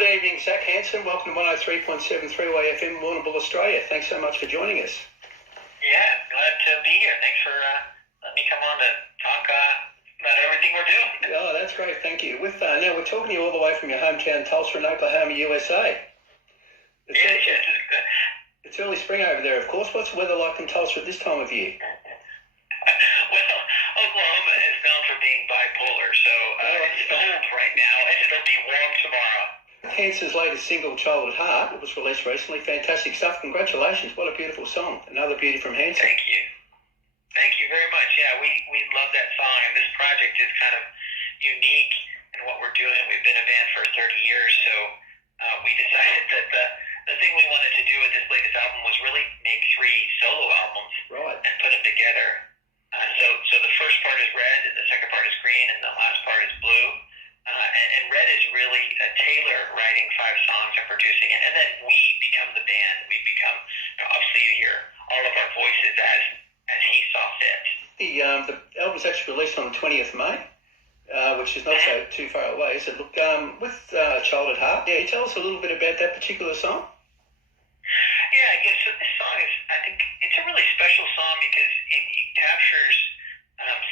Good evening, Zac Hanson. Welcome to 103.7 3WAY-FM, Warrnambool Australia. Thanks so much for joining us. Yeah, glad to be here. Thanks for letting me come on to talk about everything we're doing. Oh, that's great. Thank you. Now, we're talking to you all the way from your hometown, Tulsa in Oklahoma, USA. It's early spring over there, of course. What's the weather like in Tulsa at this time of year? Well, Oklahoma is known for being bipolar, so it's cold right now, and it'll be warm tomorrow. Hanson's latest single, Child at Heart, it was released recently. Fantastic stuff. Congratulations. What a beautiful song. Another beauty from Hanson. Thank you. Thank you very much. Yeah, we love that song, and this project is kind of unique in what we're doing. We've been a band for 30 years, so we decided that the thing we wanted to do with this latest album was really make 3 solo albums and put them together. So the first part is Red, and the second part is Green, and the last part is Blue. And Red is really Taylor writing 5 songs and producing it, and then we become the band. We become, obviously you hear all of our voices as he saw fit. The album's actually released on the 20th of May, which is not so too far away, is it? Look, with Child at Heart, yeah, tell us a little bit about that particular song. Yeah, so this song is, I think, it's a really special song because it captures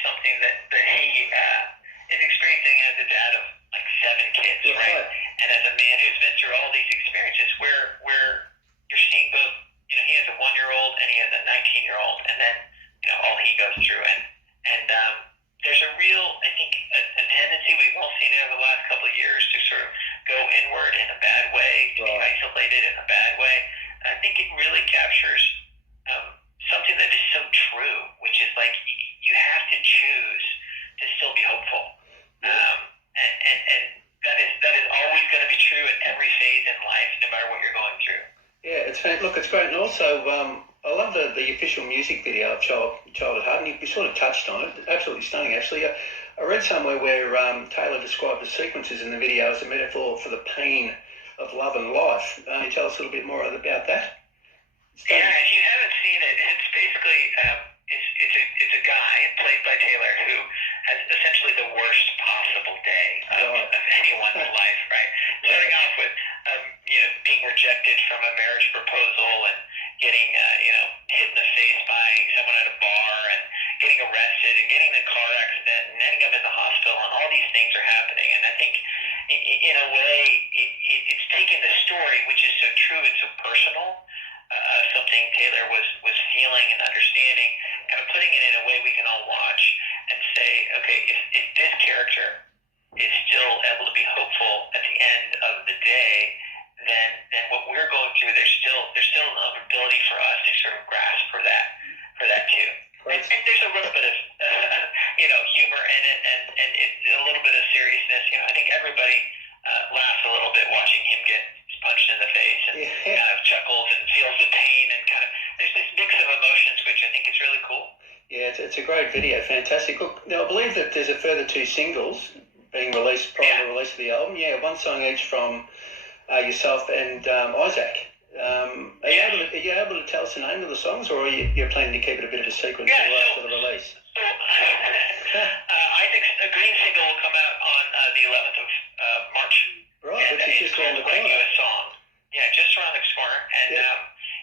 something that he is experiencing as a dad of like 7 kids, right? And as a man who's been through all these experiences where you're seeing both, he has a 1-year-old and he has a 19-year-old, and then, all he goes through. And there's a real, I think, a tendency we've all seen it over the last couple of years to sort of go inward in a bad way, to be isolated in a bad way. And I think it really captures something that is so true, which is like you have to choose to still be hopeful. And that is always going to be true at every phase in life, no matter what you're going through. Yeah, it's great. And also, I love the official music video of Child at Heart, and you sort of touched on it. Absolutely stunning, actually. I read somewhere where Taylor described the sequences in the video as a metaphor for the pain of love and life. Can you tell us a little bit more about that? Yeah, if you haven't seen it, it's basically it's a guy played by Taylor who has essentially the worst possible day of anyone's life, right? Starting off with being rejected from a marriage proposal and getting hit in the face by someone at a bar and getting arrested and getting in a car accident and ending up in the hospital, and all these things are happening. And I think in a way it's taking the story, which is so true, it's so personal, something Taylor was feeling and understanding, kind of putting it in a way we can all watch and say, okay, if this character is still able to be hopeful at the end of the day, then what we're going through, there's still an ability for us to sort of grasp for that too. And there's a little bit of humor in it, and it's a little bit of seriousness. I think everybody laughs a little bit watching him get punched in the face, and kind of chuckles and feels the pain, and kind of there's this mix of emotions, which I think is really cool. Yeah, it's a great video, fantastic. Look, now I believe that there's a further 2 singles being released prior to the release of the album. Yeah, 1 song each from yourself and Isaac. Are you able to tell us the name of the songs, or are you planning to keep it a bit of a secret until after the release? Isaac's Green single will come out on the 11th of March. Right, which is just around the corner. A song. Yeah, just around the corner. And,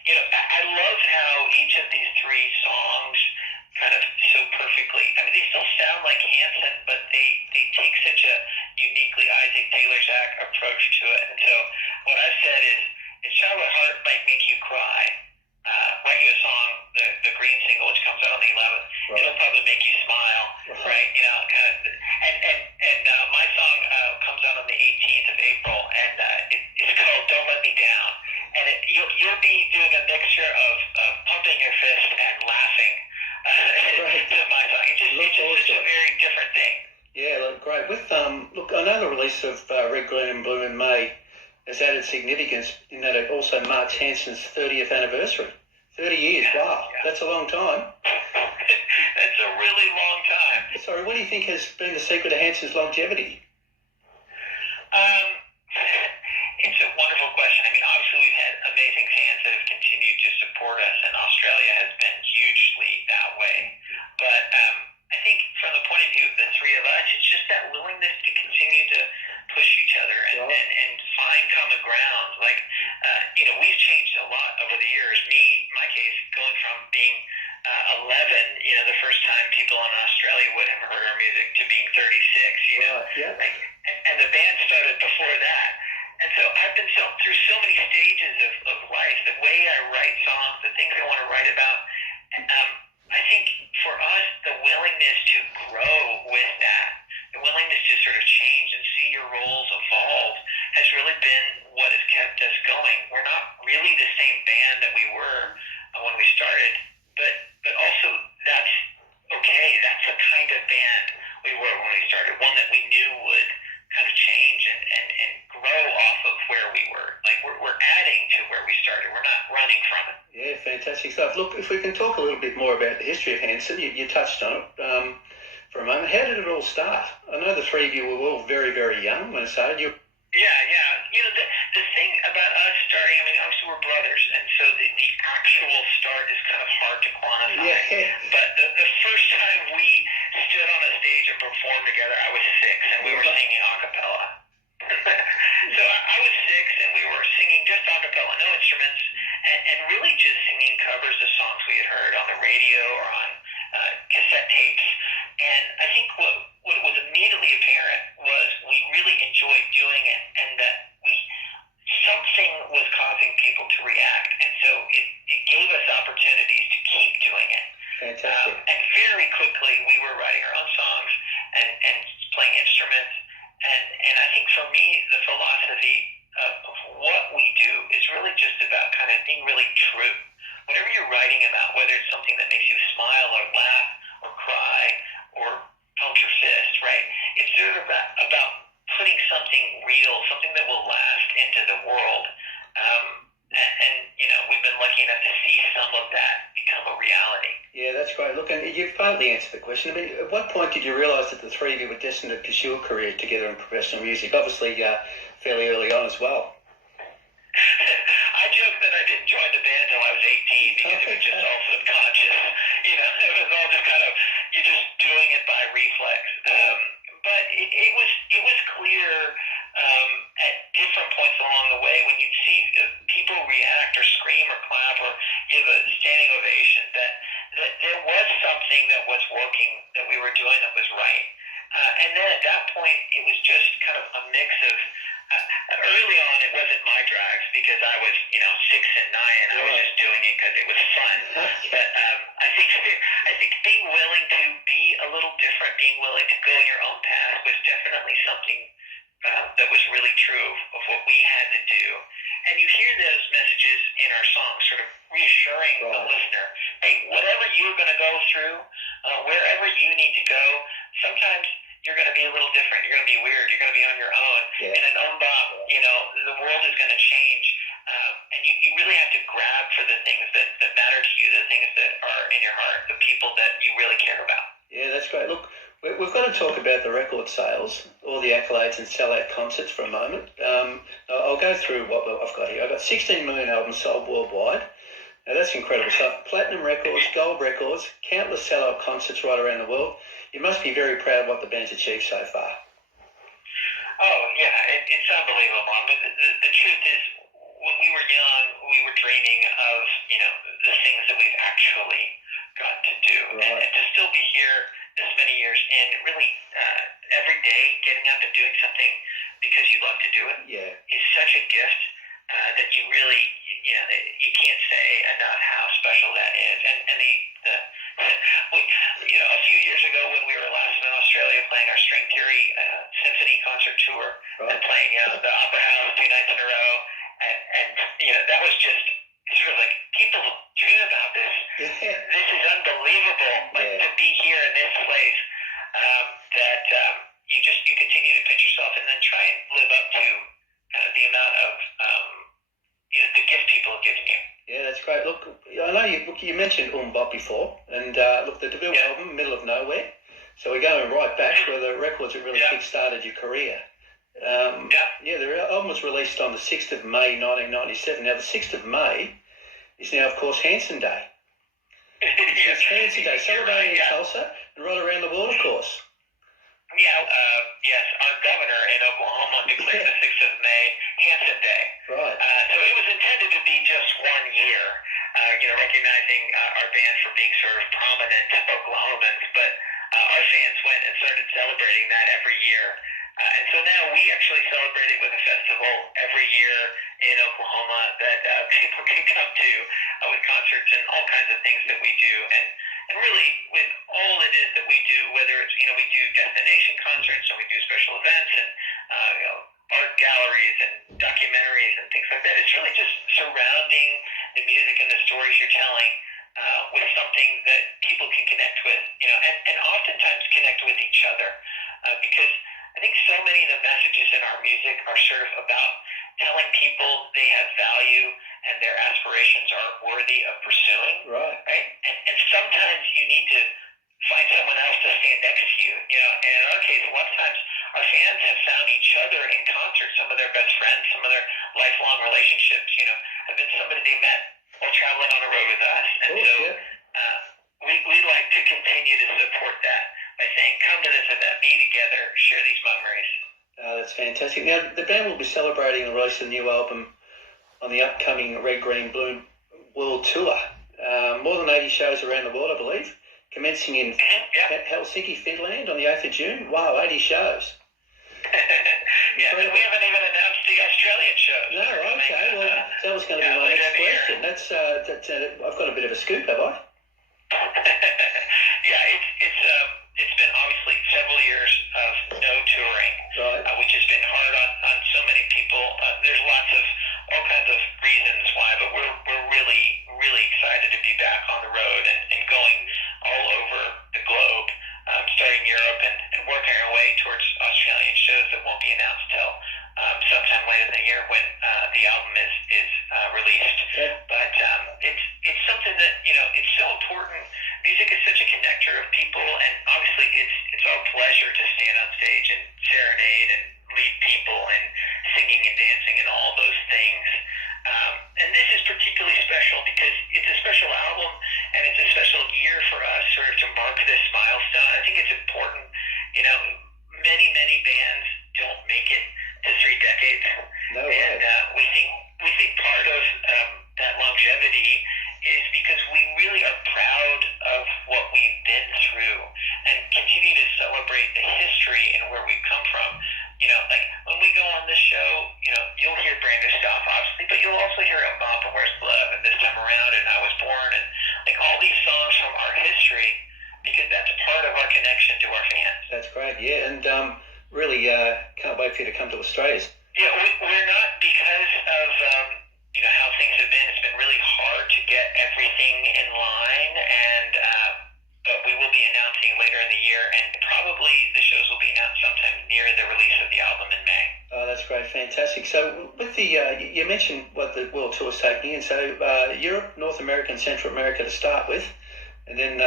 I love how each of these 3 songs kind of so perfectly, they still sound like Hanson, but they take such a uniquely Isaac Taylor Zac approach to it. And so what I've said is, if Child at Heart might make you cry, write you a song, the Green single, which comes out on the 11th, it'll probably make you smile, right? Kind of, and my song comes out on the 18th of April, and it's called Don't Let Me Down. And you'll be doing a mixture of pumping your fist and laughing to my song. It's just such a very different thing. Yeah, great. With I know the release of Red, Green and Blue in May has added significance in that it also marks Hanson's 30th anniversary. 30 years, wow, that's a long time. That's a really long time. Sorry, what do you think has been the secret of Hanson's longevity? It's a wonderful question. Obviously we've had amazing fans that have continued to support us, and Australia has been hugely that way. But I think from the point of view of the 3 of us, it's just that willingness to continue to push each other and find find common ground. Like, we've changed a lot over the years. My case, going from being 11, the first time people in Australia would have heard our music, to being 36, Like, and the band started before that. And so I've been through so many stages of life, the way I write songs, the things I want to write about. I think for us, the willingness to grow with that, the willingness to sort of change and see your roles evolve has really been what has kept us going. We're not really the same band that we were when we started, but also that's okay. That's the kind of band we were when we started, one that we knew would kind of change and grow off of where we were. Like, we're adding to where we started. We're not running from it. Yeah, fantastic stuff. Look, if we can talk a little bit more about the history of Hanson, you touched on it for a moment. How did it all start? I know the three of you were all very, very young when it started. Yeah. The thing about us starting, obviously we're brothers, and so the actual start is kind of hard to quantify. Yeah. But the first time we stood on a stage and performed together, I was 6, and we were singing a cappella. So I was 6, and we were singing just a cappella, no instruments, and really just singing covers of songs we had heard on the radio or on cassette tapes. And I think what was immediately apparent was we really enjoyed doing it, and that something was causing people to react, and so it gave us opportunities to keep doing it. Fantastic. And very quickly we were writing our own songs and playing instruments, and I think for me the philosophy of what we do is really just about kind of being really true. Whatever you're writing about, whether it's something that makes you smile or laugh or cry or pump your fist, right? It's sort of about putting something real, something that will last into the world. And we've been lucky enough to see some of that become a reality. Yeah, that's great. Look, and you've partly answered the question. At what point did you realise that the three of you were destined to pursue a career together in professional music? Obviously, fairly early on as well. I joke that I didn't join the band until I was 18 because it was just all subconscious. It was all just kind of, you're just doing it by reflex. But it was clear at different points along the way when you'd see people react or scream or clap or give a standing ovation that there was something that was working, that we were doing that was right. And then at that point, it was just kind of a mix of, early on, it wasn't my drags because I was, 6 and 9, and I was just doing it because it was fun. But I think being willing to be a little different, being willing to go your own path was definitely something that was really true of what we had to do. And you hear those messages in our songs, sort of reassuring the listener, hey, whatever you're going to go through, wherever you need to go, sometimes you're going to be a little different. You're going to be weird. You're going to be on your own. Yeah. In an umbop, the world is going to change. And you really have to grab for the things that matter to you, the things that are in your heart, the people that you really care about. Yeah, that's great. Look, we've got to talk about the record sales, all the accolades and sellout concerts for a moment. I'll go through what I've got here. I've got 16 million albums sold worldwide. Now, that's incredible stuff. Platinum records, gold records, countless sellout concerts right around the world. You must be very proud of what the band's achieved so far. Oh, yeah, it's unbelievable. The truth is, when we were young, we were dreaming of, the things that we've actually got to do. Right. And to still be here this many years and really every day getting up and doing something because you love to do it is such a gift that you really, you can't say enough how special that is. And a few years ago when we were last in Australia playing our String Theory Symphony concert tour and playing the Opera House 2 nights in a row, and that was just sort of like, people dream about this. Yeah. This is unbelievable, to be here in this place, that you continue to pinch yourself and then try and live up to the amount of the gift people have given you. Yeah, that's great. Look, I know you mentioned Bop before, and look, the debut album, Middle of Nowhere. So we're going right back where the records that really kick-started your career. The album was released on the 6th of May 1997. Now, the 6th of May is now, of course, Hanson Day. It's Hanson Day, celebrating in Tulsa and right around the world, of course. Yeah, yes, our governor in Oklahoma declared the 6th of May Hanson actually celebrate it with a festival every year in Oklahoma that people can come to with concerts and all kinds of things that we do. And really, with all it is that we do, whether it's, we do destination concerts and we do special events and, art galleries and documentaries and things like that, it's really just surrounding the music and the stories you're telling with something that people can connect with, and oftentimes connect with each other. Because I think so many of the messages in our music are sort of about telling people they have value and their aspirations are worthy of pursuing. Right. And sometimes you need to find someone else to stand next to you. And in our case, a lot of times our fans have found each other in concert. Some of their best friends, some of their lifelong relationships, have been somebody they met while traveling on the road with us. And we like to continue to support that by saying, come to this event, be together, share these memories. That's fantastic. Now, the band will be celebrating the release of the new album on the upcoming Red, Green, Blue World Tour. More than 80 shows around the world, I believe, commencing in Helsinki, Finland on the 8th of June. Wow, 80 shows. We haven't even announced the Australian shows. No, okay. Well, that was going to be my next question. That's I've got a bit of a scoop, have I? It's been obviously several years of no touring, right. Which has been hard on so many people. There's lots of all kinds of reasons why, but we're really, really excited to be back on the road and going all over the globe, starting Europe and working our way towards Australian shows that won't be announced till sometime later in the year when the album is released. Okay. But it's something that it's so important. Music is such a connector of people, and obviously it's our pleasure to stand on stage and serenade and lead people and singing and dancing and all those things. And this is particularly special because it's a special album and it's a special year for us sort of to mark this milestone. I think it's important. Many, many bands don't make it to 3 decades. No way. And we think part of that longevity is because we really are proud of what we've been through and continue to celebrate the history and where we've come from. Like when we go on this show, you'll hear Brand New Stuff, obviously, but you'll also hear Mom and Where's Love and This Time Around and I Was Born and like all these songs from our history because that's part of our connection to our fans. That's great, yeah, and really can't wait for you to come to Australia. Yeah, we're not because of how things have been. It's been really hard to get everything in line, and but we will be announcing later in the year, and probably the shows will be announced sometime near the release of the album in May. Oh, that's great, fantastic. So with the you mentioned what the world tour is taking in. So Europe, North America, and Central America to start with, and then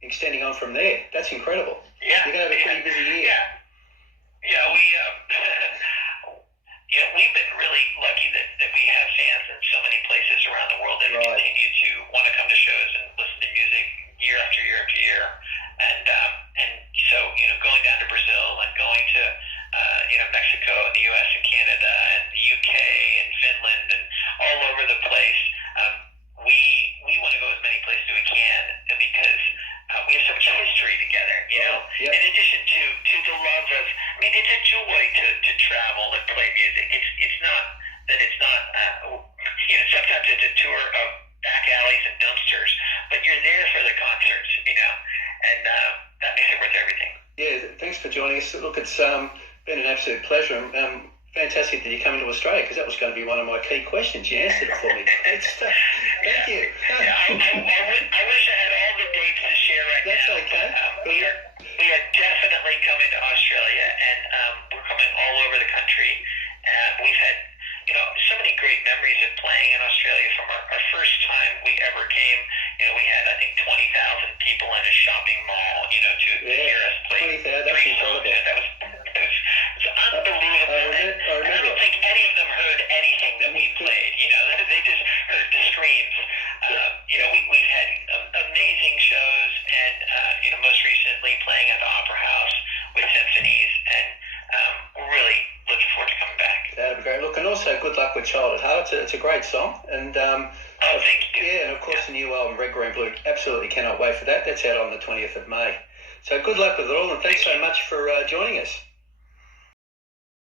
extending on from there. That's incredible. Yeah, you're going to have a pretty busy year. Yeah, we've been really lucky that we have fans in so many places around the world that continue to want to come to shows and listen to music year after year after year. And so, going down to Brazil and going to, Mexico and the US and Canada and the UK and Finland and all over the place, we want to go as many places as we can because we have so much history together, Yep. In addition to the love of, it's a joy to travel and play music. It's not that it's not, sometimes it's a tour of back alleys and dumpsters, but you're there for the concerts, and that makes it worth everything. Yeah, thanks for joining us. Look, it's been an absolute pleasure. Fantastic that you're coming to Australia because that was going to be one of my key questions. You answered it for me. Thank you. Yeah, I wish I had all the dates to share right That's now. okay. We are definitely coming to Australia, and we're coming all over the country. We've had, so many great memories of playing in Australia from our first time we ever came. We had, I think, 20,000 people in a shopping mall, to hear us play. 20,000, that's incredible. It was unbelievable. I remember. I don't think any of them heard anything that we played. They just heard the screams. We've had amazing shows, and most recently playing at the Opera House with symphonies, and we're really looking forward to coming back. That'd be great. Look, and also good luck with Child at Heart. It's a great song, and thank you. Yeah, and of course the new album Red, Green, Blue. Absolutely cannot wait for that. That's out on the 20th of May. So good luck with it all, and thanks so much for joining us.